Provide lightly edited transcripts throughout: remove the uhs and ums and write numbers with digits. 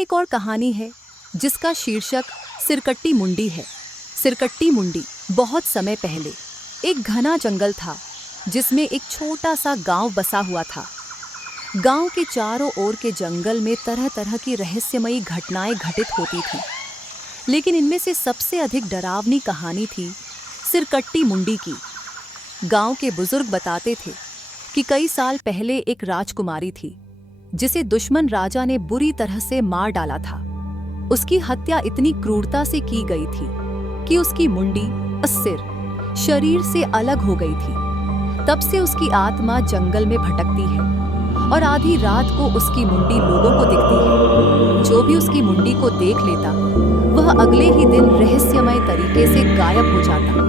एक और कहानी है जिसका शीर्षक सिरकट्टी मुंडी है। सिरकट्टी मुंडी। बहुत समय पहले एक घना जंगल था जिसमें एक छोटा सा गांव बसा हुआ था। गांव के चारों ओर के जंगल में तरह तरह की रहस्यमयी घटनाएं घटित होती थीं, लेकिन इनमें से सबसे अधिक डरावनी कहानी थी सिरकट्टी मुंडी की। गांव के बुजुर्ग बताते थे कि कई साल पहले एक राजकुमारी थी जिसे दुश्मन राजा ने बुरी तरह से मार डाला था। उसकी हत्या इतनी क्रूरता से की गई थी कि उसकी मुंडी सिर शरीर से अलग हो गई थी। तब से उसकी आत्मा जंगल में भटकती है और आधी रात को उसकी मुंडी लोगों को दिखती है। जो भी उसकी मुंडी को देख लेता वह अगले ही दिन रहस्यमय तरीके से गायब हो जाता।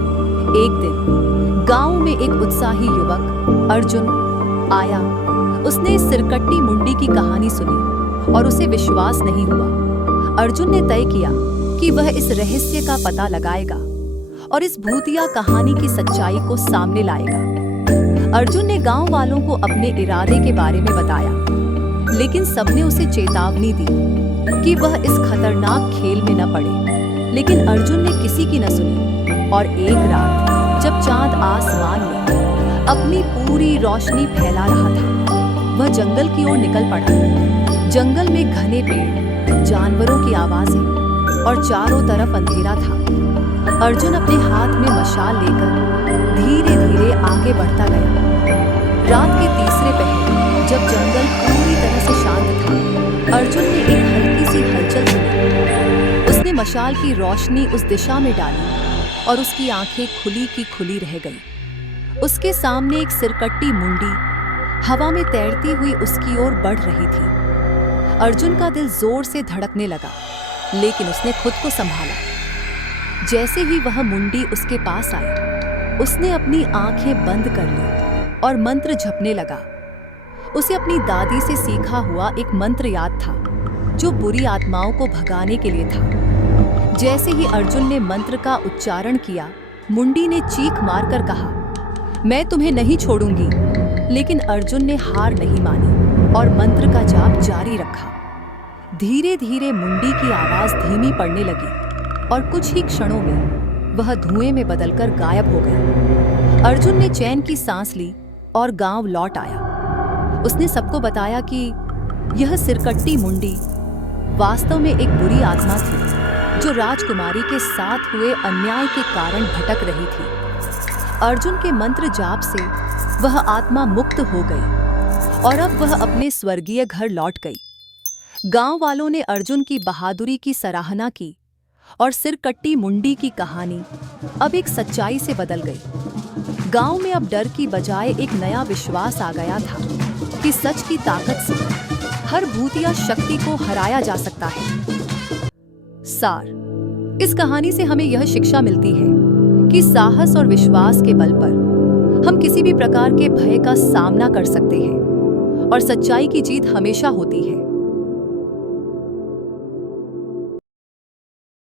एक दिन गांव में एक उत्साही युवक अर्जुन आया। उसने सिरकट्टी मुंडी की कहानी सुनी और उसे विश्वास नहीं हुआ। अर्जुन ने तय किया कि वह इस रहस्य का पता लगाएगा और इस भूतिया कहानी की सच्चाई को सामने लाएगा। अर्जुन ने गांव वालों को अपने इरादे के बारे में बताया, लेकिन सबने उसे चेतावनी दी कि वह इस खतरनाक खेल में न पड़े। लेकिन अर्जुन ने किसी की न सुनी और एक रात जब चांद आसमान में अपनी पूरी रोशनी फैला रहा था, वह जंगल की ओर निकल पड़ा। जंगल में घने पेड़, जानवरों की आवाजें और चारों तरफ अंधेरा था। अर्जुन अपने हाथ में मशाल लेकर धीरे धीरे आगे बढ़ता गया। रात के तीसरे पहर जब जंगल पूरी तरह से शांत था, अर्जुन ने एक हल्की सी हलचल सुनी। उसने मशाल की रोशनी उस दिशा में डाली और उसकी आंखें खुली की खुली रह गई। उसके सामने एक सिरकट्टी मुंडी हवा में तैरती हुई उसकी ओर बढ़ रही थी। अर्जुन का दिल जोर से धड़कने लगा, लेकिन उसने खुद को संभाला। जैसे ही वह मुंडी उसके पास आई, उसने अपनी आंखें बंद कर ली और मंत्र जपने लगा। उसे अपनी दादी से सीखा हुआ एक मंत्र याद था जो बुरी आत्माओं को भगाने के लिए था। जैसे ही अर्जुन ने मंत्र का उच्चारण किया, मुंडी ने चीख मारकर कहा, मैं तुम्हें नहीं छोड़ूंगी। लेकिन अर्जुन ने हार नहीं मानी और मंत्र का जाप जारी रखा। धीरे धीरे मुंडी की आवाज धीमी पड़ने लगी और कुछ ही क्षणों में वह धुएं में बदलकर गायब हो गई। अर्जुन ने चैन की सांस ली और गांव लौट आया। उसने सबको बताया कि यह सिरकट्टी मुंडी वास्तव में एक बुरी आत्मा थी जो राजकुमारी के साथ हुए अन्याय के कारण भटक रही थी। अर्जुन के मंत्र जाप से वह आत्मा मुक्त हो गई और अब वह अपने स्वर्गीय घर लौट गई। गांव वालों ने अर्जुन की बहादुरी की सराहना की और सिरकट्टी मुंडी की कहानी अब एक सच्चाई से बदल गई। गांव में अब डर की बजाय एक नया विश्वास आ गया था कि सच की ताकत से हर भूतिया शक्ति को हराया जा सकता है। सार: इस कहानी से हमें यह शिक्षा मिलती है कि साहस और विश्वास के बल पर हम किसी भी प्रकार के भय का सामना कर सकते हैं और सच्चाई की जीत हमेशा होती है।